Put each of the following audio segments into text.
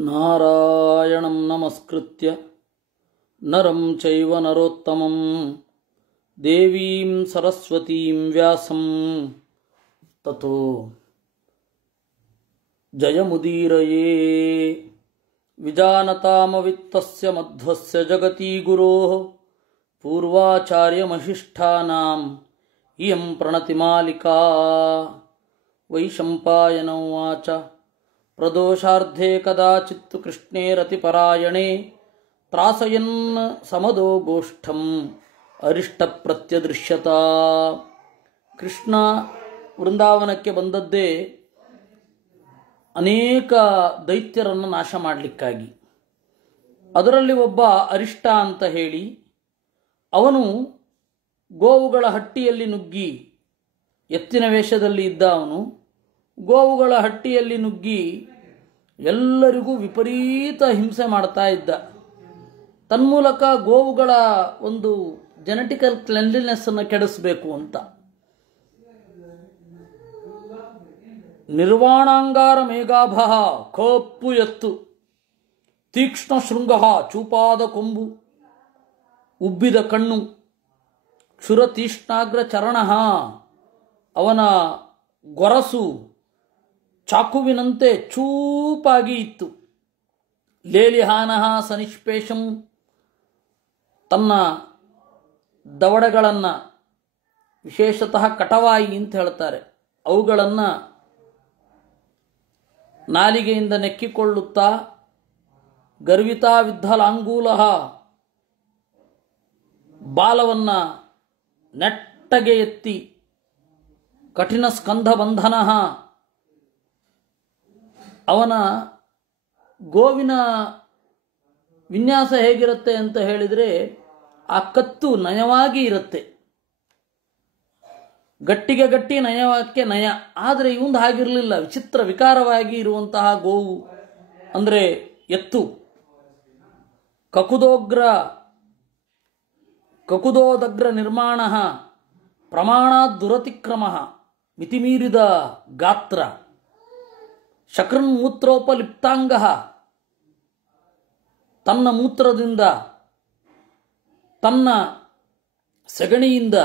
ನಾರಾಯಣಂ ನಮಸ್ಕೃತ್ಯ ನರಂ ಚೈವ ನರೋತ್ತಮಂ ದೇವೀಂ ಸರಸ್ವತೀಂ ವ್ಯಾಸಂ ತತೋ ಜಯಮುದೀರಯೇ. ವಿಜಾನತಾಮವಿತ್ತಸ್ಯ ಮಧ್ವಸ್ಯ ಜಗತಿ ಗುರೋಃ ಪೂರ್ವಾಚಾರ್ಯಮಹಿಷ್ಠಾನಾಂ ಇಯಂ ಪ್ರಣತಿಮಾಲಿಕಾ. ವೈಶಂಪಾಯನ ಉವಾಚ ಪ್ರದೋಷಾರ್ಧೇ ಕದಾಚಿತ್ ಕೃಷ್ಣೇರತಿಪರಾಯಣೆ ತ್ರಾಸಯನ್ ಸಮದೋ ಗೋಷ್ಠಂ ಅರಿಷ್ಟಪ್ರತ್ಯದೃಶ್ಯತ. ಕೃಷ್ಣ ವೃಂದಾವನಕ್ಕೆ ಬಂದದ್ದೇ ಅನೇಕ ದೈತ್ಯರನ್ನು ನಾಶ ಮಾಡಲಿಕ್ಕಾಗಿ. ಅದರಲ್ಲಿ ಒಬ್ಬ ಅರಿಷ್ಟ ಅಂತ ಹೇಳಿ ಅವನು ಗೋವುಗಳ ಹಟ್ಟಿಯಲ್ಲಿ ನುಗ್ಗಿ, ಎತ್ತಿನ ವೇಷದಲ್ಲಿ ಇದ್ದ ಅವನು ಗೋವುಗಳ ಹಟ್ಟಿಯಲ್ಲಿ ನುಗ್ಗಿ ಎಲ್ಲರಿಗೂ ವಿಪರೀತ ಹಿಂಸೆ ಮಾಡ್ತಾ ಇದ್ದ. ತನ್ಮೂಲಕ ಗೋವುಗಳ ಒಂದು ಜೆನೆಟಿಕಲ್ ಕ್ಲೆನ್ಲಿನೆಸ್ ಅನ್ನು ಕೆಡಿಸಬೇಕು ಅಂತ. ನಿರ್ವಾಣಾಂಗಾರ ಮೇಘಾಭ, ಕಪ್ಪು ಎತ್ತು, ತೀಕ್ಷ್ಣ ಶೃಂಗ, ಚೂಪಾದ ಕೊಂಬು, ಉಬ್ಬಿದ ಕಣ್ಣು, ಕ್ಷುರತೀಕ್ಷ್ಣಾಗ್ರ ಚರಣ, ಅವನ ಗೊರಸು ಚಾಕುವಿನಂತೆ ಚೂಪಾಗಿ ಇತ್ತು. ಲೇಲಿಹಾನಃ ಸನಿಷ್ಪೇಷಂ, ತನ್ನ ದವಡೆಗಳನ್ನು ವಿಶೇಷತಃ ಕಟವಾಯಿ ಅಂತ ಹೇಳ್ತಾರೆ, ಅವುಗಳನ್ನು ನಾಲಿಗೆಯಿಂದ ನೆಕ್ಕಿಕೊಳ್ಳುತ್ತಾ ಗರ್ವಿತಾ ವಿದ್ಧಲಾಂಗೂಲ, ಬಾಲವನ್ನು ನೆಟ್ಟಗೆ ಎತ್ತಿ ಕಠಿಣ ಸ್ಕಂಧಬಂಧನ. ಅವನ ಗೋವಿನ ವಿನ್ಯಾಸ ಹೇಗಿರುತ್ತೆ ಅಂತ ಹೇಳಿದರೆ, ಆ ಕತ್ತು ನಯವಾಗಿ ಇರುತ್ತೆ, ಗಟ್ಟಿಗೆ ಗಟ್ಟಿ, ನಯಕ್ಕೆ ನಯ. ಆದರೆ ಇವಂದು ಹಾಗಿರಲಿಲ್ಲ, ವಿಚಿತ್ರ ವಿಕಾರವಾಗಿ ಇರುವಂತಹ ಗೋವು ಅಂದರೆ ಎತ್ತು. ಕಕುದೋದಗ್ರ ನಿರ್ಮಾಣ, ಪ್ರಮಾಣಾತ್ ದುರತಿಕ್ರಮ, ಮಿತಿಮೀರಿದ ಗಾತ್ರ. ಶಕ್ರನ್ ಮೂತ್ರೋಪಲಿಪ್ತಾಂಗ, ತನ್ನ ಮೂತ್ರದಿಂದ ತನ್ನ ಸೆಗಣಿಯಿಂದ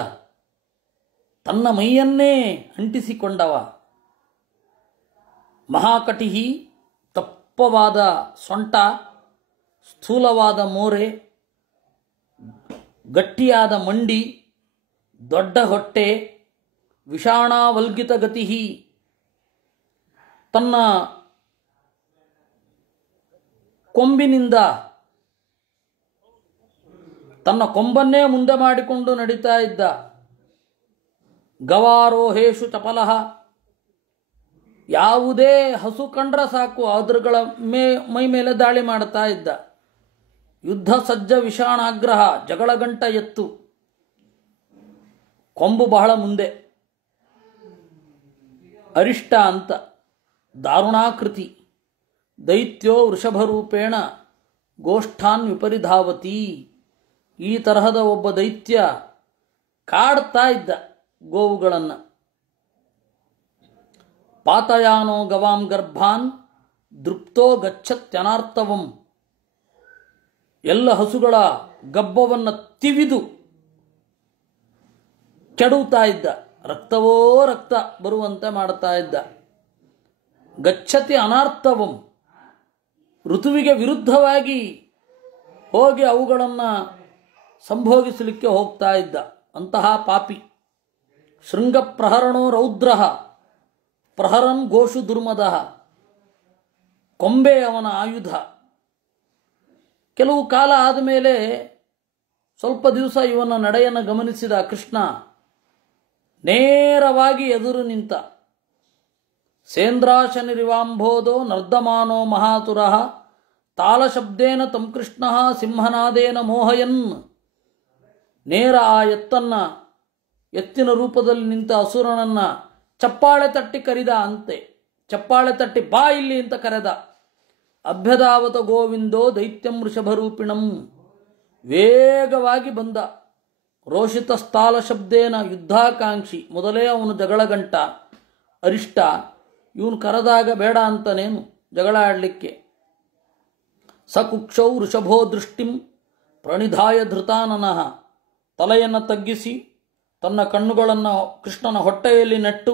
ತನ್ನ ಮೈಯನ್ನೇ ಅಂಟಿಸಿಕೊಂಡವ. ಮಹಾಕಟಿಹಿ, ದಪ್ಪವಾದ ಸೊಂಟ, ಸ್ಥೂಲವಾದ ಮೋರೆ, ಗಟ್ಟಿಯಾದ ಮಂಡಿ, ದೊಡ್ಡ ಹೊಟ್ಟೆ, ವಿಷಾಣಾವಲ್ಗಿತ ಗತಿ. ತನ್ನ ಕೊಂಬಿನಿಂದ ತನ್ನ ಕೊಂಬನ್ನೇ ಮುಂದೆ ಮಾಡಿಕೊಂಡು ನಡೀತಾ ಇದ್ದ. ಗವಾರೋಹೇಶು ಚಪಲಃ, ಯಾವುದೇ ಹಸು ಕಂಡ್ರೆ ಸಾಕು ಅದ್ರಗಳ ಮೈ ಮೇಲೆ ದಾಳಿ ಮಾಡ್ತಾ ಇದ್ದ. ಯುದ್ಧ ಸಜ್ಜ ವಿಷಾಣಾಗ್ರಹ, ಜಗಳಗಂಟ ಎತ್ತು, ಕೊಂಬು ಬಹಳ ಮುಂದೆ. ಅರಿಷ್ಟ ಅಂತ, ದಾರುಣಾಕೃತಿ. ದೈತ್ಯೋ ವೃಷಭರೂಪೇಣ ಗೋಷ್ಠಾನ್ ವಿಪರಿಧಾವತಿ. ಈ ತರಹದ ಒಬ್ಬ ದೈತ್ಯ ಕಾಡ್ತಾ ಇದ್ದ ಗೋವುಗಳನ್ನು. ಪಾತಯಾನೋ ಗವಾಂ ಗರ್ಭಾನ್ ದೃಪ್ತೋ ಗಚ್ಚತ್ಯನಾರ್ತವಂ. ಎಲ್ಲ ಹಸುಗಳ ಗಬ್ಬವನ್ನು ತಿವಿದು ಕೆಡುತ್ತಾ ಇದ್ದ, ರಕ್ತವೋ ರಕ್ತ ಬರುವಂತೆ ಮಾಡ್ತಾ ಇದ್ದ. ಗಚ್ಚತಿ ಅನಾರ್ತವಂ, ಋತುವಿಗೆ ವಿರುದ್ಧವಾಗಿ ಹೋಗಿ ಅವುಗಳನ್ನು ಸಂಭೋಗಿಸಲಿಕ್ಕೆ ಹೋಗ್ತಾ ಇದ್ದ ಅಂತಹ ಪಾಪಿ. ಶೃಂಗ ಪ್ರಹರಣೋ ರೌದ್ರ, ಪ್ರಹರನ್ ಗೋಷು ದುರ್ಮದ. ಕೊಂಬೆ ಅವನ ಆಯುಧ. ಕೆಲವು ಕಾಲ ಆದಮೇಲೆ, ಸ್ವಲ್ಪ ದಿವಸ ಇವನ ನಡೆಯನ್ನು ಗಮನಿಸಿದ ಕೃಷ್ಣ ನೇರವಾಗಿ ಎದುರು ನಿಂತ. ಸೇಂದ್ರಾಶನಿರಿವಾಂಬೋಧೋ ನರ್ದಮಾನೋ ಮಹಾತುರ, ತಾಳಶಬ್ದೇನ ತಂ ಕೃಷ್ಣ ಸಿಂಹನಾದೇನ ಮೋಹಯನ್. ನೇರ ಆ ಎತ್ತಿನ ರೂಪದಲ್ಲಿ ನಿಂತ ಅಸುರನನ್ನ ಚಪ್ಪಾಳೆ ತಟ್ಟಿ ಕರೆದ ಅಂತೆ. ಚಪ್ಪಾಳೆ ತಟ್ಟಿ ಬಾ ಇಲ್ಲಿ ಅಂತ ಕರೆದ. ಅಭ್ಯದಾವತ ಗೋವಿಂದೋ ದೈತ್ಯಂ ವೃಷಭರೂಪಿಣಂ. ವೇಗವಾಗಿ ಬಂದ. ರೋಷಿತ ಸ್ಥಾಲ ಶಬ್ದೇನ, ಯುದ್ಧಾಕಾಂಕ್ಷಿ, ಮೊದಲೇ ಅವನು ಜಗಳಗಂಟ ಅರಿಷ್ಟ. ಇವನು ಕರೆದಾಗ ಬೇಡ ಅಂತನೇನು ಜಗಳ ಆಡಲಿಕ್ಕೆ. ಸಕುಕ್ಷೌ ವೃಷಭೋ ದೃಷ್ಟಿಂ ಪ್ರಣಿಧಾಯ ಧೃತಾನನಃ. ತಲೆಯನ್ನು ತಗ್ಗಿಸಿ ತನ್ನ ಕಣ್ಣುಗಳನ್ನು ಕೃಷ್ಣನ ಹೊಟ್ಟೆಯಲ್ಲಿ ನೆಟ್ಟು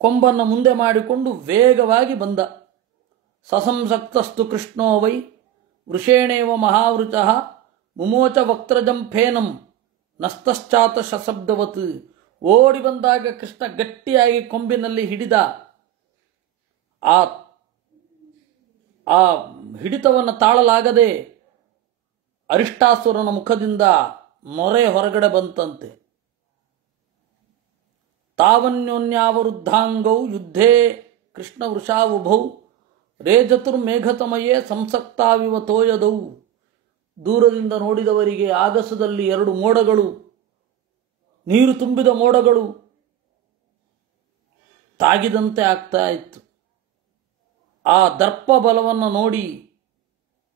ಕೊಂಬನ್ನು ಮುಂದೆ ಮಾಡಿಕೊಂಡು ವೇಗವಾಗಿ ಬಂದ. ಸಸಂಸಕ್ತಸ್ತು ಕೃಷ್ಣೋ ವೈ ವೃಷೇಣೇವ ಮಹಾವೃಚಃ ಮುಮೋಚ ವಕ್ತ್ರಜಂ ಫೇನಂ ನಸ್ತಶ್ಚಾತ ಶಬ್ದವತ್. ಓಡಿ ಬಂದಾಗ ಕೃಷ್ಣ ಗಟ್ಟಿಯಾಗಿ ಕೊಂಬಿನಲ್ಲಿ ಹಿಡಿದ. ಆ ಹಿಡಿತವನ್ನು ತಾಳಲಾಗದೆ ಅರಿಷ್ಟಾಸುರನ ಮುಖದಿಂದ ನೊರೆ ಹೊರಗಡೆ ಬಂತಂತೆ. ತಾವನ್ಯೋನ್ಯಾವರುದ್ಧಾಂಗೌ ಯುದ್ಧೇ ಕೃಷ್ಣ ವೃಷಾವುಭೌ ರೇಜತುರ್ಮೇಘತಮಯೇ ಸಂಸಕ್ತಾವಿವ ತೋಯದೌ. ದೂರದಿಂದ ನೋಡಿದವರಿಗೆ ಆಗಸದಲ್ಲಿ ಎರಡು ಮೋಡಗಳು, ನೀರು ತುಂಬಿದ ಮೋಡಗಳು ತಾಗಿದಂತೆ ಆಗ್ತಾ ಇತ್ತು. ಆ ದರ್ಪ ಬಲವನ್ನು ನೋಡಿ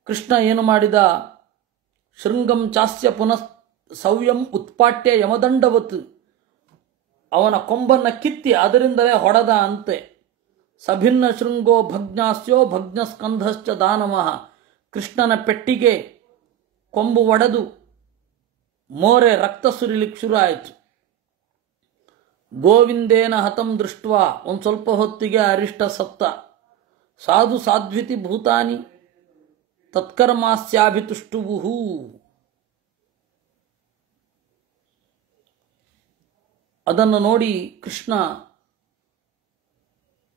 ಕೃಷ್ಣ ಏನು ಮಾಡಿದ? ಶೃಂಗಂ ಚಾಸ್ಯ ಪುನಃ ಸವ್ಯಂ ಉತ್ಪಾಟ್ಯ ಯಮದಂಡವತ್. ಅವನ ಕೊಂಬನ್ನು ಕಿತ್ತಿ ಅದರಿಂದಲೇ ಹೊಡೆದ ಅಂತೆ. ಸಭಿನ್ನ ಶೃಂಗೋ ಭಗ್ನಾಸ್ಯೋ ಭಗ್ನಸ್ಕಂಧಶ್ಚ ದಾನವಃ. ಕೃಷ್ಣನ ಪೆಟ್ಟಿಗೆ ಕೊಂಬು ಒಡೆದು ಮೋರೆ ರಕ್ತ ಸುರಿಲಿಕ್ಕೆ ಶುರು ಆಯಿತು. ಗೋವಿಂದೇನ ಹತಂ ದೃಷ್ಟ ಒಂದು ಸ್ವಲ್ಪ ಹೊತ್ತಿಗೆ ಅರಿಷ್ಟ ಸತ್ತ. ಸಾಧು ಸಾಧ್ವಿತಿ ಭೂತಾನಿ ತತ್ಕರ್ಮಾಸ್ಯಾಭಿತುಷ್ಟುವು. ಅದನ್ನು ನೋಡಿ ಕೃಷ್ಣ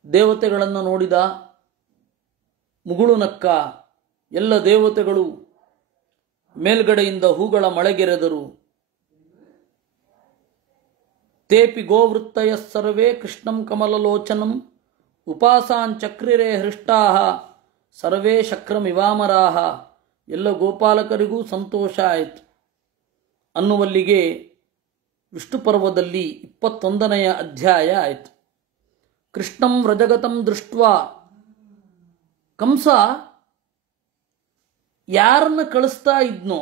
ದೇವತೆಗಳನ್ನು ನೋಡಿದ, ಮುಗುಳು ನಕ್ಕ. ಎಲ್ಲ ದೇವತೆಗಳು ಮೇಲ್ಗಡೆಯಿಂದ ಹೂಗಳ ಮಳೆಗೆರೆದರು. ತೇಪಿ ಗೋವೃತ್ತಯ ಸರ್ವೇ ಕೃಷ್ಣಂ ಕಮಲಲೋಚನಂ ಉಪಾಸಾಂಚಕ್ರಿರೇ ಹೃಷ್ಟಾ ಸರ್ವೇ ಶಕ್ರಮಿವಾಮರಾಹ. ಎಲ್ಲ ಗೋಪಾಲಕರಿಗೂ ಸಂತೋಷ ಆಯಿತು ಅನ್ನುವಲ್ಲಿಗೆ ವಿಷ್ಣು ಪರ್ವದಲ್ಲಿ 21ನೆಯ ಅಧ್ಯಾಯ ಆಯಿತು. ಕೃಷ್ಣಂ ವ್ರಜಗತಂ ದೃಷ್ಟ್ವಾ. ಕಂಸ ಯಾರನ್ನ ಕಳಿಸ್ತಾ ಇದ್ನೋ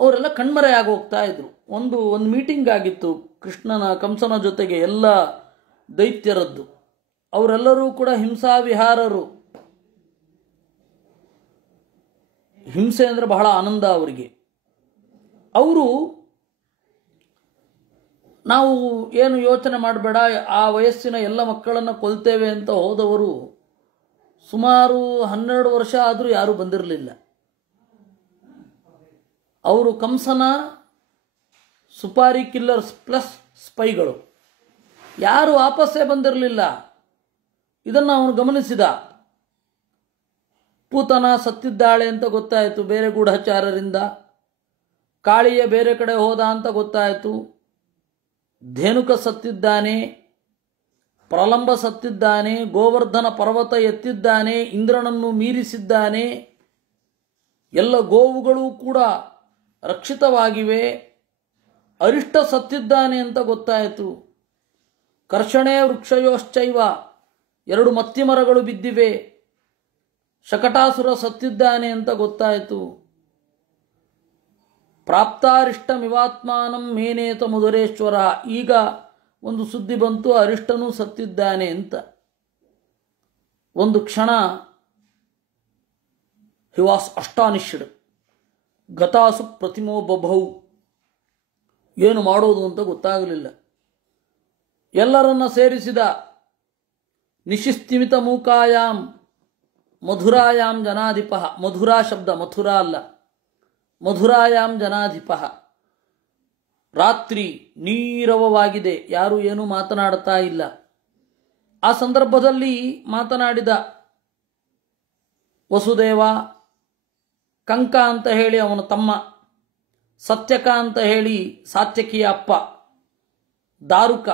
ಅವರೆಲ್ಲ ಕಣ್ಮರೆ ಆಗೋಗ್ತಾ ಇದ್ರು. ಒಂದು ಮೀಟಿಂಗ್ ಆಗಿತ್ತು ಕಂಸನ ಜೊತೆಗೆ ಎಲ್ಲ ದೈತ್ಯರದ್ದು. ಅವರೆಲ್ಲರೂ ಕೂಡ ಹಿಂಸಾವಿಹಾರರು. ಹಿಂಸೆ ಅಂದರೆ ಬಹಳ ಆನಂದ ಅವರಿಗೆ. ಅವರು ನಾವು ಏನು ಯೋಚನೆ ಮಾಡಬೇಡ, ಆ ವಯಸ್ಸಿನ ಎಲ್ಲ ಮಕ್ಕಳನ್ನು ಕೊಲ್ತೇವೆ ಅಂತ ಹೋದವರು ಸುಮಾರು 12 ವರ್ಷ ಆದರೂ ಯಾರೂ ಬಂದಿರಲಿಲ್ಲ. ಅವರು ಕಂಸನ ಸುಪಾರಿ ಕಿಲ್ಲರ್ಸ್ ಪ್ಲಸ್ ಸ್ಪೈಗಳು. ಯಾರು ವಾಪಸ್ಸೇ ಬಂದಿರಲಿಲ್ಲ. ಇದನ್ನು ಅವನು ಗಮನಿಸಿದ. ಪೂತನ ಸತ್ತಿದ್ದಾಳೆ ಅಂತ ಗೊತ್ತಾಯಿತು ಬೇರೆ ಗೂಢಚಾರರಿಂದ. ಕಾಳಿಯ ಬೇರೆ ಕಡೆ ಹೋದ ಅಂತ ಗೊತ್ತಾಯಿತು. ಧೇನುಕ ಸತ್ತಿದ್ದಾನೆ, ಪ್ರಲಂಬ ಸತ್ತಿದ್ದಾನೆ, ಗೋವರ್ಧನ ಪರ್ವತ ಎತ್ತಿದ್ದಾನೆ, ಇಂದ್ರನನ್ನು ಮೀರಿಸಿದ್ದಾನೆ. ಎಲ್ಲ ಗೋವುಗಳು ಕೂಡ ರಕ್ಷಿತವಾಗಿವೆ. ಅರಿಷ್ಟ ಸತ್ತಿದ್ದಾನೆ ಅಂತ ಗೊತ್ತಾಯಿತು. ಕರ್ಷಣೆ ವೃಕ್ಷಯೋಶ್ಚೈವ 2 ಮತ್ತಿಮರಗಳು ಬಿದ್ದಿವೆ. ಶಕಟಾಸುರ ಸತ್ತಿದ್ದಾನೆ ಅಂತ ಗೊತ್ತಾಯಿತು. ಪ್ರಾಪ್ತಾರಿಷ್ಟಮಿವಾತ್ಮಾನಂ ಮೇನೇತ ಮುದರೇಶ್ವರ. ಈಗ ಒಂದು ಸುದ್ದಿ ಬಂತು, ಅರಿಷ್ಟನೂ ಸತ್ತಿದ್ದಾನೆ ಅಂತ. ಒಂದು ಕ್ಷಣ ಹಿ ವಾಸ್ ಅಸ್ಟಾನಿಶ್ಡ್. ಗತಾಸು ಪ್ರತಿಮೋ ಬಭೌ. ಏನು ಮಾಡೋದು ಅಂತ ಗೊತ್ತಾಗಲಿಲ್ಲ. ಎಲ್ಲರನ್ನ ಸೇರಿಸಿದ. ನಿಶಿಸ್ತಿಮಿತ ಮೂಕಾಯಾಮ್ ಮಧುರಾಯಾಮ್ ಜನಾಧಿಪ. ಮಧುರಾ ಶಬ್ದ ಮಥುರಾ ಅಲ್ಲ, ಮಧುರಾಯಾಮ್ ಜನಾಧಿಪ. ರಾತ್ರಿ ನೀರವವಾಗಿದೆ, ಯಾರೂ ಏನೂ ಮಾತನಾಡ್ತಾ ಇಲ್ಲ. ಆ ಸಂದರ್ಭದಲ್ಲಿ ಮಾತನಾಡಿದ ವಸುದೇವ, ಕಂಕ ಅಂತ ಹೇಳಿ ಅವನ ತಮ್ಮ, ಸತ್ಯಕ ಅಂತ ಹೇಳಿ ಸಾತ್ಯಕಿಯ ಅಪ್ಪ, ದಾರುಕ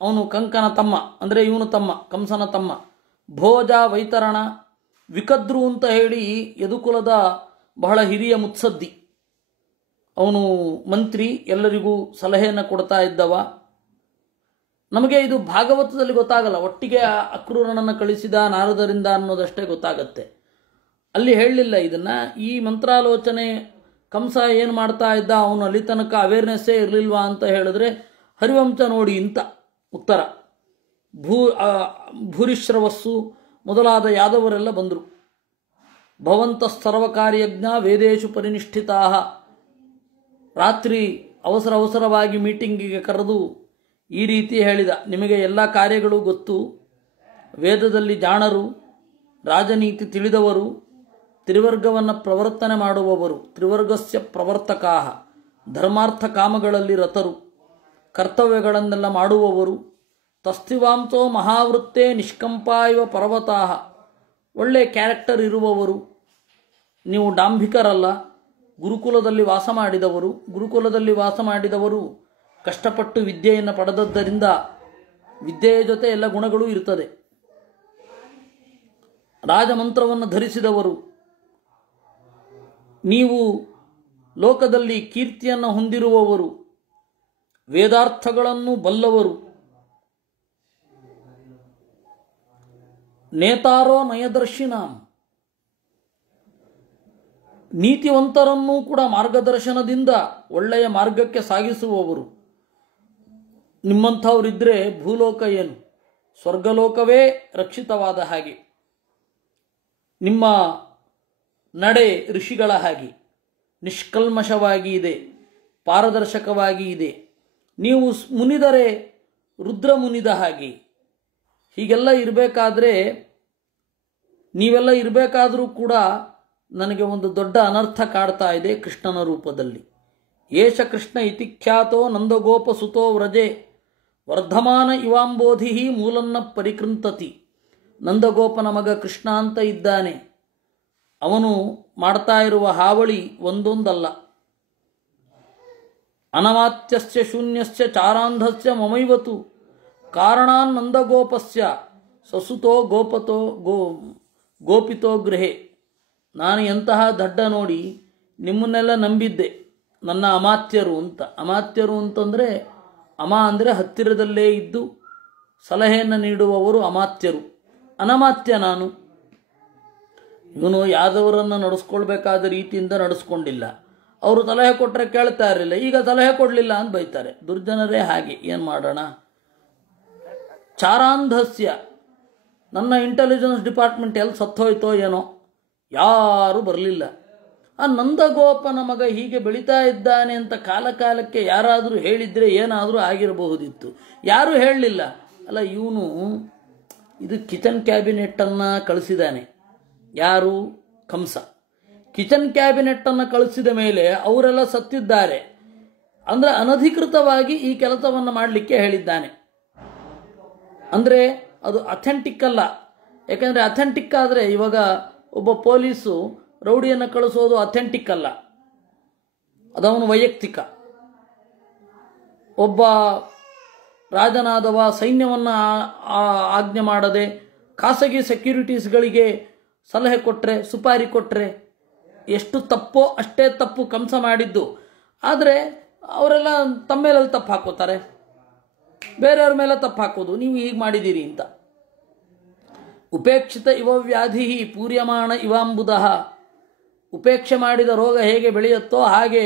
ಅವನು ಕಂಕನ ತಮ್ಮ, ಅಂದರೆ ಇವನು ತಮ್ಮ, ಕಂಸನ ತಮ್ಮ, ಭೋಜ ವೈತರಣ, ವಿಕದ್ರು ಅಂತ ಹೇಳಿ ಯದುಕುಲದ ಬಹಳ ಹಿರಿಯ ಮುತ್ಸದ್ದಿ. ಅವನು ಮಂತ್ರಿ, ಎಲ್ಲರಿಗೂ ಸಲಹೆಯನ್ನು ಕೊಡ್ತಾ ಇದ್ದವ. ನಮಗೆ ಇದು ಭಾಗವತದಲ್ಲಿ ಗೊತ್ತಾಗಲ್ಲ. ಒಟ್ಟಿಗೆ ಅಕ್ರೂರನನ್ನು ಕಳಿಸಿದ ನಾರದರಿಂದ ಅನ್ನೋದಷ್ಟೇ ಗೊತ್ತಾಗತ್ತೆ. ಅಲ್ಲಿ ಹೇಳಲಿಲ್ಲ ಇದನ್ನ. ಈ ಮಂತ್ರಾಲೋಚನೆ ಕಂಸ ಏನು ಮಾಡ್ತಾ ಇದ್ದ, ಅವನು ಅಲ್ಲಿ ತನಕ ಅವೇರ್ನೆಸ್ಸೇ ಇರಲಿಲ್ವಾ ಅಂತ ಹೇಳಿದ್ರೆ ಹರಿವಂಶ ನೋಡಿ ಇಂಥ ಉತ್ತರ. ಭೂರಿಶ್ರವಸ್ಸು ಮೊದಲಾದ ಯಾದವರೆಲ್ಲ ಬಂದರು. ಭವಂತಃ ಸರ್ವಕಾರ್ಯಜ್ಞ ವೇದೇಶು ಪರಿನಿಷ್ಠಿತಾ. ರಾತ್ರಿ ಅವಸರವಾಗಿ ಮೀಟಿಂಗಿಗೆ ಕರೆದು ಈ ರೀತಿ ಹೇಳಿದ, ನಿಮಗೆ ಎಲ್ಲ ಕಾರ್ಯಗಳು ಗೊತ್ತು, ವೇದದಲ್ಲಿ ಜಾಣರು, ರಾಜನೀತಿ ತಿಳಿದವರು, ತ್ರಿವರ್ಗವನ್ನು ಪ್ರವರ್ತನೆ ಮಾಡುವವರು, ತ್ರಿವರ್ಗಸ್ಯ ಪ್ರವರ್ತಕಾ, ಧರ್ಮಾರ್ಥ ಕಾಮಗಳಲ್ಲಿ ರತರು, ಕರ್ತವ್ಯಗಳನ್ನೆಲ್ಲ ಮಾಡುವವರು, ತಸ್ತಿವಾಂಸೋ ಮಹಾವೃತ್ತೇ ನಿಷ್ಕಂಪಾ ಇವ ಪರ್ವತಾ, ಒಳ್ಳೆ ಕ್ಯಾರೆಕ್ಟರ್ ಇರುವವರು, ನೀವು ಡಾಂಭಿಕರಲ್ಲ, ಗುರುಕುಲದಲ್ಲಿ ವಾಸ ಮಾಡಿದವರು ಕಷ್ಟಪಟ್ಟು ವಿದ್ಯೆಯನ್ನು ಪಡೆದದ್ದರಿಂದ ವಿದ್ಯೆಯ ಜೊತೆ ಎಲ್ಲ ಗುಣಗಳು ಇರುತ್ತದೆ. ರಾಜಮಂತ್ರವನ್ನು ಧರಿಸಿದವರು, ನೀವು ಲೋಕದಲ್ಲಿ ಕೀರ್ತಿಯನ್ನು ಹೊಂದಿರುವವರು, ವೇದಾರ್ಥಗಳನ್ನು ಬಲ್ಲವರು, ನೇತಾರೋ ನಯದರ್ಶಿನಾಂ, ನೀತಿವಂತರನ್ನೂ ಕೂಡ ಮಾರ್ಗದರ್ಶನದಿಂದ ಒಳ್ಳೆಯ ಮಾರ್ಗಕ್ಕೆ ಸಾಗಿಸುವವರು. ನಿಮ್ಮಂಥವರಿದ್ದರೆ ಭೂಲೋಕ ಏನು, ಸ್ವರ್ಗಲೋಕವೇ ರಕ್ಷಿತವಾದ ಹಾಗೆ. ನಿಮ್ಮ ನಡೆ ಋಷಿಗಳ ಹಾಗೆ ನಿಷ್ಕಲ್ಮಶವಾಗಿ ಇದೆ, ಪಾರದರ್ಶಕವಾಗಿ ಇದೆ. ನೀವು ಮುನಿದರೆ ರುದ್ರ ಮುನಿದ ಹಾಗೆ. ಹೀಗೆಲ್ಲ ಇರಬೇಕಾದ್ರೆ, ನೀವೆಲ್ಲ ಇರಬೇಕಾದರೂ ಕೂಡ ನನಗೆ ಒಂದು ದೊಡ್ಡ ಅನರ್ಥ ಕಾಡ್ತಾ ಇದೆ ಕೃಷ್ಣನ ರೂಪದಲ್ಲಿ. ಏಷ ಕೃಷ್ಣ ಇತಿ ಖ್ಯಾತೋ ನಂದಗೋಪ ಸುತೋ ವ್ರಜೆ ವರ್ಧಮಾನ ಇವಾಂಬೋಧಿ ಮೂಲನ್ನ ಪರಿಕೃಂತತಿ. ನಂದಗೋಪನ ಮಗ ಕೃಷ್ಣ ಅಂತ ಇದ್ದಾನೆ. ಅವನು ಮಾಡ್ತಾ ಇರುವ ಹಾವಳಿ ಒಂದೊಂದಲ್ಲ. ಅನಮಾತ್ಯಸ್ಯ ಶೂನ್ಯಸ್ಯ ಚಾರಾಂಧಸ್ಯ ಮಮೈವತು ಕಾರಣಾನ್ ನಂದಗೋಪಸ್ಯ ಸಸುತೋ ಗೋಪಿತೋ ಗೃಹೆ. ನಾನು ಎಂತಹ ದಡ್ಡ ನೋಡಿ ನಿಮ್ಮನ್ನೆಲ್ಲ ನಂಬಿದ್ದೆ, ನನ್ನ ಅಮಾತ್ಯರು ಅಂತ. ಅಮಾತ್ಯರು ಅಂತಂದರೆ, ಅಮ ಅಂದರೆ ಹತ್ತಿರದಲ್ಲೇ ಇದ್ದು ಸಲಹೆಯನ್ನು ನೀಡುವವರು ಅಮಾತ್ಯರು. ಅನಮಾತ್ಯ ನಾನು. ಇವನು ಯಾದವರನ್ನು ನಡೆಸ್ಕೊಳ್ಬೇಕಾದ ರೀತಿಯಿಂದ ನಡೆಸ್ಕೊಂಡಿಲ್ಲ. ಅವರು ಸಲಹೆ ಕೊಟ್ಟರೆ ಕೇಳ್ತಾ ಇರಲಿಲ್ಲ, ಈಗ ಸಲಹೆ ಕೊಡಲಿಲ್ಲ ಅಂತ ಬೈತಾರೆ. ದುರ್ಜನರೇ ಹಾಗೆ, ಏನು ಮಾಡೋಣ. ಚಾರಾಂಧಸ್ಯ, ನನ್ನ ಇಂಟೆಲಿಜೆನ್ಸ್ ಡಿಪಾರ್ಟ್ಮೆಂಟ್ ಎಲ್ಲಿ ಸತ್ತೋಯ್ತೋ ಏನೋ, ಯಾರೂ ಬರಲಿಲ್ಲ. ಆ ನಂದಗೋಪನ ಮಗ ಹೀಗೆ ಬೆಳೀತಾ ಇದ್ದಾನೆ ಅಂತ ಕಾಲಕ್ಕೆ ಯಾರಾದರೂ ಹೇಳಿದರೆ ಏನಾದರೂ ಆಗಿರಬಹುದಿತ್ತು. ಯಾರೂ ಹೇಳಲಿಲ್ಲ. ಅಲ್ಲ, ಇವನು ಇದು ಕಿಚನ್ ಕ್ಯಾಬಿನೆಟ್ಟನ್ನು ಕಳಿಸಿದ್ದಾನೆ. ಯಾರು? ಕಂಸ. ಕಿಚನ್ ಕ್ಯಾಬಿನೆಟ್ಟನ್ನು ಕಳಿಸಿದ ಮೇಲೆ ಅವರೆಲ್ಲ ಸತ್ತಿದ್ದಾರೆ ಅಂದರೆ ಅನಧಿಕೃತವಾಗಿ ಈ ಕೆಲಸವನ್ನು ಮಾಡಲಿಕ್ಕೆ ಹೇಳಿದ್ದಾನೆ. ಅಂದರೆ ಅದು ಅಥೆಂಟಿಕ್ ಅಲ್ಲ. ಯಾಕಂದರೆ ಅಥೆಂಟಿಕ್ ಆದರೆ ಇವಾಗ ಒಬ್ಬ ಪೊಲೀಸು ರೌಡಿಯನ್ನು ಕಳಿಸೋದು ಅಥೆಂಟಿಕ್ ಅಲ್ಲ, ಅದವನು ವೈಯಕ್ತಿಕ. ಒಬ್ಬ ರಾಜನಾದವ ಸೈನ್ಯವನ್ನು ಆಜ್ಞೆ ಮಾಡದೆ ಖಾಸಗಿ ಸೆಕ್ಯೂರಿಟೀಸ್ಗಳಿಗೆ ಸಲಹೆ ಕೊಟ್ಟರೆ, ಸುಪಾರಿ ಕೊಟ್ಟರೆ ಎಷ್ಟು ತಪ್ಪೋ ಅಷ್ಟೇ ತಪ್ಪು ಕಂಸ ಮಾಡಿದ್ದು. ಆದರೆ ಅವರೆಲ್ಲ ತಮ್ಮ ಮೇಲೆಲ್ಲ ತಪ್ಪು ಹಾಕೋತಾರೆ, ಬೇರೆಯವ್ರ ಮೇಲೆ ತಪ್ಪು ಹಾಕೋದು, ನೀವು ಹೀಗೆ ಮಾಡಿದ್ದೀರಿ ಅಂತ. ಉಪೇಕ್ಷಿತ ಇವ ವ್ಯಾಧಿ ಪೂರ್ಯಮಾಣ ಇವಾಂಬುದ. ಉಪೇಕ್ಷೆ ಮಾಡಿದ ರೋಗ ಹೇಗೆ ಬೆಳೆಯುತ್ತೋ ಹಾಗೆ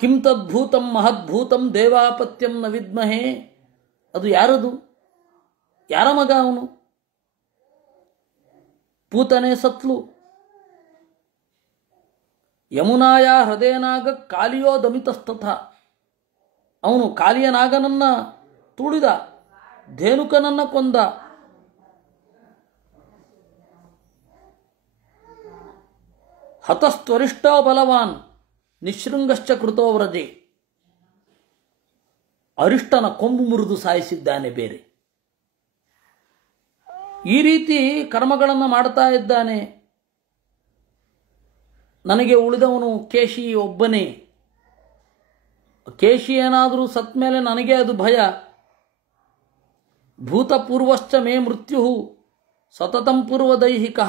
ಕಿಂ ತದ್ಭೂತಂ ಮಹದ್ಭೂತಂ ದೇವಾಪತ್ಯಂ ನ ವಿದ್ಮಹೇ. ಅದು ಯಾರದು? ಯಾರ ಮಗ ಅವನು? ಪೂತನೆ ಸತ್ಲು. ಯಮುನಾಯ ಹೃದಯನಾಗ ಕಾಲಿಯೋ ದಮಿತಸ್ತಥ. ಅವನು ಕಾಲಿಯ ನಾಗನನ್ನ ತುಳಿದ, ಧೇನುಕನನ್ನ ಕೊಂದ. ಹತಸ್ತ್ವರಿಷ್ಠ ಬಲವಾನ್ ನಿಶೃಂಗಶ್ಚ ಕೃತೋ ವ್ರಜೆ. ಅರಿಷ್ಟನ ಕೊಂಬು ಮುರಿದು ಸಾಯಿಸಿದ್ದಾನೆ ಬೇರೆ. ಈ ರೀತಿ ಕರ್ಮಗಳನ್ನು ಮಾಡ್ತಾ ಇದ್ದಾನೆ. ನನಗೆ ಉಳಿದವನು ಕೇಶಿ ಒಬ್ಬನೇ. ಕೇಶಿ ಏನಾದರೂ ಸತ್ ಮೇಲೆ ನನಗೆ ಅದು ಭಯ. ಭೂತಪೂರ್ವಶ್ಚ ಮೇ ಮೃತ್ಯು ಸತತಂ ಪೂರ್ವದೈಹಿಕ.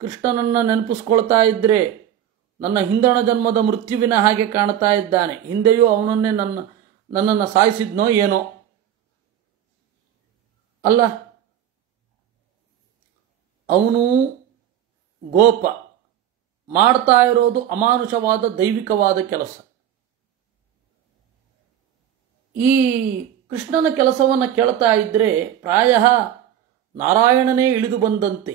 ಕೃಷ್ಣನನ್ನು ನೆನಪಿಸ್ಕೊಳ್ತಾ ಇದ್ದರೆ ನನ್ನ ಹಿಂದಣ ಜನ್ಮದ ಮೃತ್ಯುವಿನ ಹಾಗೆ ಕಾಣ್ತಾ ಇದ್ದಾನೆ. ಹಿಂದೆಯೂ ಅವನನ್ನೇ ನನ್ನನ್ನು ಸಾಯಿಸಿದ್ನೋ ಏನೋ. ಅಲ್ಲ, ಅವನು ಗೋಪ ಮಾಡ್ತಾ ಇರೋದು ಅಮಾನುಷವಾದ ದೈವಿಕವಾದ ಕೆಲಸ. ಈ ಕೃಷ್ಣನ ಕೆಲಸವನ್ನು ಕೇಳ್ತಾ ಇದ್ದರೆ ಪ್ರಾಯ ನಾರಾಯಣನೇ ಇಳಿದು ಬಂದಂತೆ.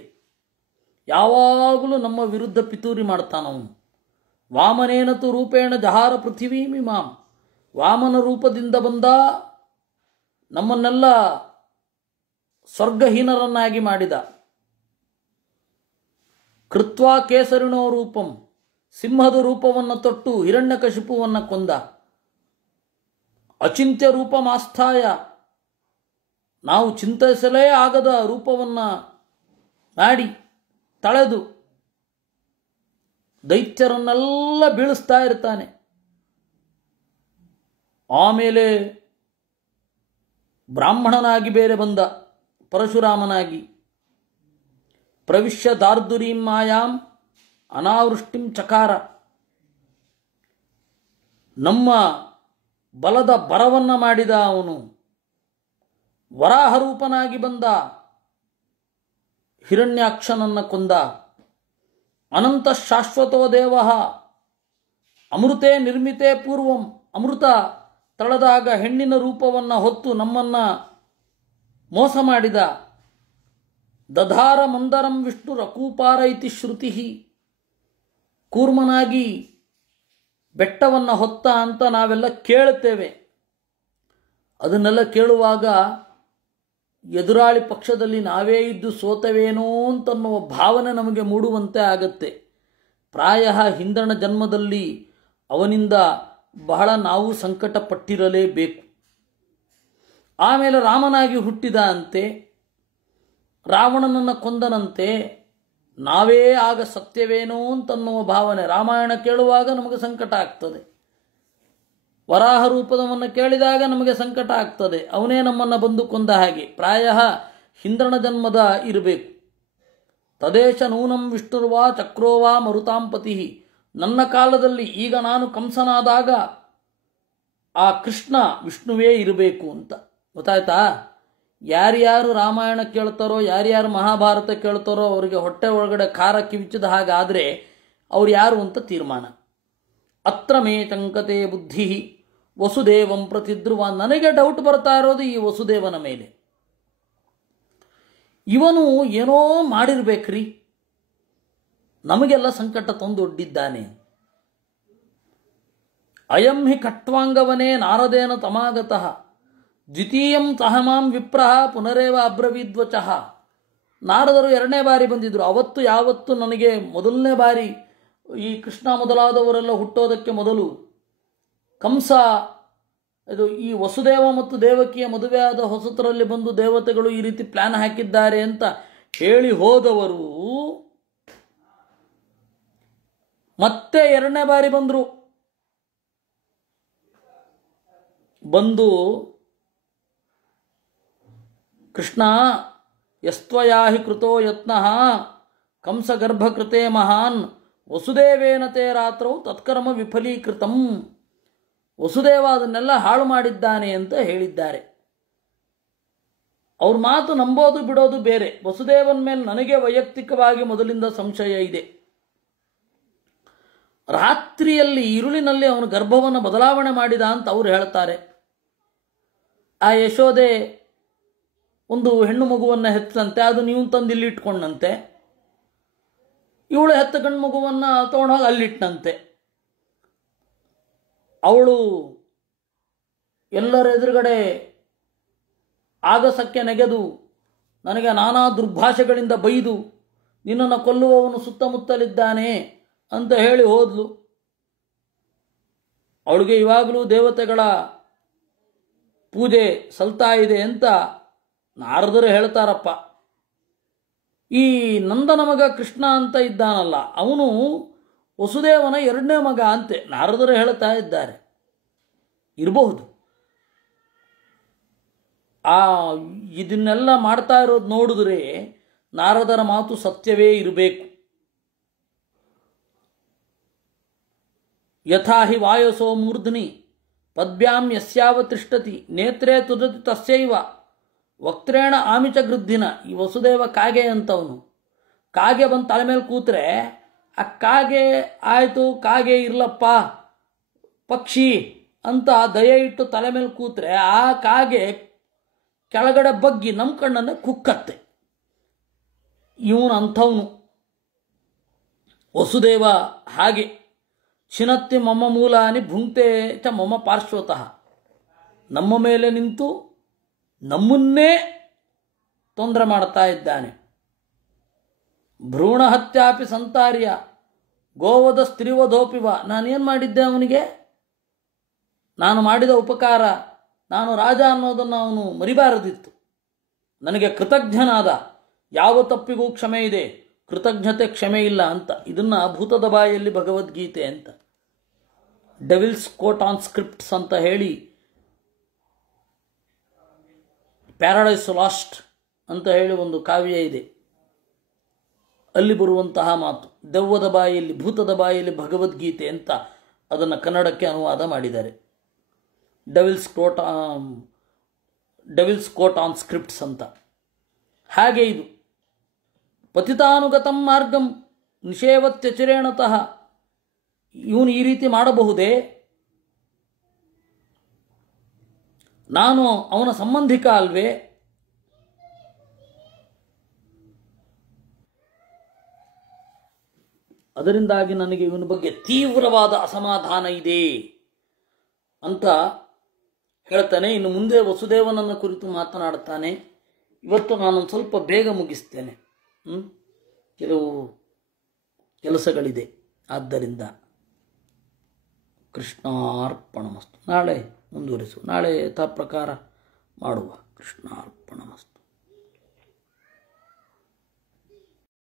ಯಾವಾಗಲೂ ನಮ್ಮ ವಿರುದ್ಧ ಪಿತೂರಿ ಮಾಡ್ತಾನವನು. ವಾಮನೇನತು ರೂಪೇಣ ಜಹಾರ ಪೃಥಿವೀಮಿಮಾಂ, ವಾಮನ ರೂಪದಿಂದ ಬಂದ ನಮ್ಮನ್ನೆಲ್ಲ ಸ್ವರ್ಗಹೀನರನ್ನಾಗಿ ಮಾಡಿದ. ಕೃತ್ವಾ ಕೇಸರಿಣೋ ರೂಪಂ, ಸಿಂಹದ ರೂಪವನ್ನು ತೊಟ್ಟು ಹಿರಣ್ಯಕಶಿಪುವನ್ನು ಕೊಂದ. ಅಚಿಂತ್ಯ ರೂಪಮಾಸ್ಥಾಯ, ನಾವು ಚಿಂತಿಸಲೇ ಆಗದ ರೂಪವನ್ನು ಮಾಡಿ ತಳೆದು ದೈತ್ಯರನ್ನೆಲ್ಲ ಬೀಳಿಸ್ತಾ ಇರ್ತಾನೆ. ಆಮೇಲೆ ಬ್ರಾಹ್ಮಣನಾಗಿ ಬೇರೆ ಬಂದ, ಪರಶುರಾಮನಾಗಿ. ಪ್ರವಿಶ್ಯ ದಾರ್ದುರೀಂ ಮಾಯಾಂ ಅನಾವೃಷ್ಟಿಂ ಚಕಾರ, ನಮ್ಮ ಬಲದ ಬರವನ್ನು ಮಾಡಿದ ಅವನು. ವರಾಹರೂಪನಾಗಿ ಬಂದ, ಹಿರಣ್ಯಾಕ್ಷನನ್ನು ಕೊಂದ. ಅನಂತ ಶಾಶ್ವತೋ ದೇವ, ಅಮೃತೆ ನಿರ್ಮಿತೆ ಪೂರ್ವಂ, ಅಮೃತ ತಳೆದಾಗ ಹೆಣ್ಣಿನ ರೂಪವನ್ನು ಹೊತ್ತು ನಮ್ಮನ್ನು ಮೋಸ ಮಾಡಿದ. ದಧಾರ ಮಂದರಂ ವಿಷ್ಣು ರಕೂಪಾರ ಇತಿ ಶ್ರುತಿ, ಕೂರ್ಮನಾಗಿ ಬೆಟ್ಟವನ್ನು ಹೊತ್ತ ಅಂತ ನಾವೆಲ್ಲ ಕೇಳುತ್ತೇವೆ. ಅದನ್ನೆಲ್ಲ ಕೇಳುವಾಗ ಎದುರಾಳಿ ಪಕ್ಷದಲ್ಲಿ ನಾವೇ ಇದ್ದು ಸೋತವೇನೋ ಅಂತನ್ನುವ ಭಾವನೆ ನಮಗೆ ಮೂಡುವಂತೆ ಆಗತ್ತೆ. ಪ್ರಾಯ ಹಿಂದಣ ಜನ್ಮದಲ್ಲಿ ಅವನಿಂದ ಬಹಳ ನಾವು ಸಂಕಟ ಪಟ್ಟಿರಲೇಬೇಕು. ಆಮೇಲೆ ರಾಮನಾಗಿ ಹುಟ್ಟಿದ ಅಂತೆ, ರಾವಣನನ್ನು ಕೊಂದನಂತೆ. ನಾವೇ ಆಗ ಸತ್ಯವೇನೋ ಅಂತನ್ನುವ ಭಾವನೆ. ರಾಮಾಯಣ ಕೇಳುವಾಗ ನಮಗೆ ಸಂಕಟ ಆಗ್ತದೆ, ವರಾಹ ರೂಪದವನ್ನು ಕೇಳಿದಾಗ ನಮಗೆ ಸಂಕಟ ಆಗ್ತದೆ. ಅವನೇ ನಮ್ಮನ್ನು ಬಂದು ಕೊಂದ ಹಾಗೆ ಪ್ರಾಯ ಹಿಂದಣ ಜನ್ಮದ ಇರಬೇಕು. ತದೇಶ ನೂನಂ ವಿಷ್ಣುರ್ವಾ ಚಕ್ರೋವಾ ಮರುತಾಂಪತಿ, ನನ್ನ ಕಾಲದಲ್ಲಿ ಈಗ ನಾನು ಕಂಸನಾದಾಗ ಆ ಕೃಷ್ಣ ವಿಷ್ಣುವೇ ಇರಬೇಕು ಅಂತ. ಗೊತ್ತಾಯ್ತಾ? ಯಾರ್ಯಾರು ರಾಮಾಯಣ ಕೇಳ್ತಾರೋ, ಯಾರ್ಯಾರು ಮಹಾಭಾರತ ಕೇಳ್ತಾರೋ ಅವರಿಗೆ ಹೊಟ್ಟೆ ಒಳಗಡೆ ಖಾರ ಕಿವಿಚಿದ ಹಾಗಾದರೆ ಅವ್ರು ಯಾರು ಅಂತ ತೀರ್ಮಾನ. ಅತ್ರ ಮೇ ಚಂಕತೆ ಬುದ್ಧಿ ವಸುದೇವಂ ಪ್ರತಿಧ್ರುವ. ನನಗೆ ಡೌಟ್ ಬರ್ತಾ ಇರೋದು ಈ ವಸುದೇವನ ಮೇಲೆ. ಇವನು ಏನೋ ಮಾಡಿರ್ಬೇಕ್ರಿ, ನಮಗೆಲ್ಲ ಸಂಕಟ ತಂದು ಒಡ್ಡಿದ್ದಾನೆ. ಅಯಂ ಹಿ ಖಟ್ವಾಂಗವನೇ ನಾರದೇನ ತಮಾಗತಃ ದ್ವಿತೀಯಂ ಸಹಮಾಂ ವಿಪ್ರಹ ಪುನರೇವ ಅಬ್ರವೀದ್ವಚಃ. ನಾರದರು ಎರಡನೇ ಬಾರಿ ಬಂದಿದ್ರು. ಅವತ್ತು ಯಾವತ್ತು ನನಗೆ ಮೊದಲನೇ ಬಾರಿ ಈ ಕೃಷ್ಣ ಮೊದಲಾದವರೆಲ್ಲ ಹುಟ್ಟೋದಕ್ಕೆ ಮೊದಲು ಕಂಸ ಇದು ಈ ವಸುದೇವ ಮತ್ತು ದೇವಕಿಯ ಮದುವೆಯಾದ ಹೊಸತರಲ್ಲಿ ಬಂದು ದೇವತೆಗಳು ಈ ರೀತಿ ಪ್ಲಾನ್ ಹಾಕಿದ್ದಾರೆ ಅಂತ ಹೇಳಿ ಹೋದವರು ಮತ್ತೆ ಎರಡನೇ ಬಾರಿ ಬಂದರು. ಬಂದು ಕೃಷ್ಣ ಯಸ್ತ್ವಯಾಹಿ ಕೃತೋ ಯತ್ನಃ ಕಂಸಗರ್ಭಕೃತೆ ಮಹಾನ್ ವಸುದೇವೇನ ತೇ ರಾತ್ರೌ ತತ್ಕರ್ಮ ವಿಫಲೀಕೃತಂ. ವಸುದೇವ ಅದನ್ನೆಲ್ಲ ಹಾಳು ಮಾಡಿದ್ದಾನೆ ಅಂತ ಹೇಳಿದ್ದಾರೆ. ಅವ್ರ ಮಾತು ನಂಬೋದು ಬಿಡೋದು ಬೇರೆ. ವಸುದೇವನ ಮೇಲೆ ನನಗೆ ವೈಯಕ್ತಿಕವಾಗಿ ಮೊದಲಿಂದ ಸಂಶಯ ಇದೆ. ರಾತ್ರಿಯಲ್ಲಿ ಇರುಳಿನಲ್ಲಿ ಅವನು ಗರ್ಭವನ್ನು ಬದಲಾವಣೆ ಮಾಡಿದ ಅಂತ ಅವ್ರು ಹೇಳ್ತಾರೆ. ಆ ಯಶೋದೆ ಒಂದು ಹೆಣ್ಣು ಮಗುವನ್ನು ಹೆತ್ತಂತೆ, ಅದು ನೀವು ತಂದು ಇಲ್ಲಿ ಇಟ್ಕೊಂಡಂತೆ. ಇವಳು ಹೆತ್ತ ಗಂಡು ಮಗುವನ್ನು ತೊಗೊಂಡೋಗಿ ಅಲ್ಲಿಟ್ಟಂತೆ. ಅವಳು ಎಲ್ಲರ ಎದುರುಗಡೆ ಆಗಸಕ್ಕೆ ನೆಗೆದು ನನಗೆ ನಾನಾ ದುರ್ಭಾಷೆಗಳಿಂದ ಬೈದು ನಿನ್ನನ್ನು ಕೊಲ್ಲುವವನು ಸುತ್ತಮುತ್ತಲಿದ್ದಾನೆ ಅಂತ ಹೇಳಿ ಹೋದ್ಲು. ಅವಳಿಗೆ ಇವಾಗಲೂ ದೇವತೆಗಳ ಪೂಜೆ ಸಲ್ತಾ ಇದೆ ಅಂತ ನಾರದರು ಹೇಳ್ತಾರಪ್ಪ. ಈ ನಂದನ ಮಗ ಕೃಷ್ಣ ಅಂತ ಇದ್ದಾನಲ್ಲ, ಅವನು ವಸುದೇವನ ಎರಡನೇ ಮಗ ಅಂತೆ ನಾರದರು ಹೇಳ್ತಾ ಇದ್ದಾರೆ. ಇರಬಹುದು. ಇದನ್ನೆಲ್ಲ ಮಾಡ್ತಾ ಇರೋದು ನೋಡಿದ್ರೆ ನಾರದರ ಮಾತು ಸತ್ಯವೇ ಇರಬೇಕು. ಯಥಾ ಹಿ ವಾಯಸೋ ಮೂರ್ಧನಿ ಪದ್ಭ್ಯಾಂ ಯಸ್ಯಾವ ತಿಷ್ಠತಿ ನೇತ್ರೇ ತುದತಿ ತಸ್ಯೈವ ವಕ್ತ್ರೇಣ ಆಮಿಚ ಗೃದ್ಧಿನ. ಈ ವಸುದೇವ ಕಾಗೆ ಅಂತವನು. ಕಾಗೆ ಬಂದು ತಲೆ ಮೇಲೆ ಕೂತ್ರೆ ಆ ಕಾಗೆ ಆಯಿತು, ಕಾಗೆ ಇರ್ಲಪ್ಪ ಪಕ್ಷಿ ಅಂತ ದಯೆ ಇಟ್ಟು ತಲೆ ಮೇಲೆ ಕೂತ್ರೆ ಆ ಕಾಗೆ ಕೆಳಗಡೆ ಬಗ್ಗಿ ನಮ್ಮ ಕಣ್ಣನ್ನು ಕುಕ್ಕತ್ತೆ. ಇವನು ಅಂಥವನು. ವಸುದೇವ ಹಾಗೆ ಚಿನತ್ತಿ ಮಮ ಮೂಲಾನಿ ಭುಂಕ್ತೆ ಚ ಮಮ ಪಾರ್ಶ್ವತಃ, ನಮ್ಮ ಮೇಲೆ ನಿಂತು ನಮ್ಮನ್ನೇ ತೊಂದರೆ ಮಾಡ್ತಾ ಇದ್ದಾನೆ. ಭ್ರೂಣ ಹತ್ಯಾಪಿ ಸಂತಾರ್ಯ ಗೋವದ ಸ್ತ್ರೀವಧೋಪಿವ, ನಾನೇನು ಮಾಡಿದ್ದೆ ಅವನಿಗೆ? ನಾನು ಮಾಡಿದ ಉಪಕಾರ, ನಾನು ರಾಜ ಅನ್ನೋದನ್ನು ಅವನು ಮರಿಬಾರದಿತ್ತು. ನನಗೆ ಕೃತಜ್ಞನಾದ, ಯಾವ ತಪ್ಪಿಗೂ ಕ್ಷಮೆ ಇದೆ, ಕೃತಜ್ಞತೆ ಕ್ಷಮೆ ಇಲ್ಲ ಅಂತ. ಇದನ್ನು ಭೂತದ ಬಾಯಲ್ಲಿ ಭಗವದ್ಗೀತೆ ಅಂತ, ಡೆವಿಲ್ಸ್ ಕೋಟ್ ಆನ್ ಸ್ಕ್ರಿಪ್ಟ್ಸ್ ಅಂತ ಹೇಳಿ, ಪ್ಯಾರಡೈಸ್ ಲಾಸ್ಟ್ ಅಂತ ಹೇಳಿ ಒಂದು ಕಾವ್ಯ ಇದೆ, ಅಲ್ಲಿ ಬರುವಂತಹ ಮಾತು. ದೆವ್ವದ ಬಾಯಲ್ಲಿ, ಭೂತದ ಬಾಯಲ್ಲಿ ಭಗವದ್ಗೀತೆ ಅಂತ ಅದನ್ನು ಕನ್ನಡಕ್ಕೆ ಅನುವಾದ ಮಾಡಿದ್ದಾರೆ. ಡೆವಿಲ್ಸ್ ಕೋಟ್ ಆನ್ ಸ್ಕ್ರಿಪ್ಟ್ಸ್ ಅಂತ. ಹಾಗೆ ಇದು ಪತಿತಾನುಗತಂ ಮಾರ್ಗಂ ನಿಷೇವತ್ಯಚಿರೇಣತಃ, ಇವನು ಈ ರೀತಿ ಮಾಡಬಹುದೇ? ನಾನು ಅವನ ಸಂಬಂಧಿಕ ಅಲ್ವೇ? ಅದರಿಂದಾಗಿ ನನಗೆ ಇವನ ಬಗ್ಗೆ ತೀವ್ರವಾದ ಅಸಮಾಧಾನ ಇದೆ ಅಂತ ಹೇಳ್ತಾನೆ. ಇನ್ನು ಮುಂದೆ ವಸುದೇವನನ್ನ ಕುರಿತು ಮಾತನಾಡ್ತಾನೆ. ಇವತ್ತು ನಾನೊಂದು ಸ್ವಲ್ಪ ಬೇಗ ಮುಗಿಸ್ತೇನೆ, ಕೆಲವು ಕೆಲಸಗಳಿದೆ. ಆದ್ದರಿಂದ ಕೃಷ್ಣಾರ್ಪಣಮಸ್ತು. ನಾಳೆ ಮುಂದುವರಿಸು, ನಾಳೆ ಯಥಾ ಪ್ರಕಾರ ಮಾಡುವ. ಕೃಷ್ಣಾರ್ಪಣಮಸ್ತು.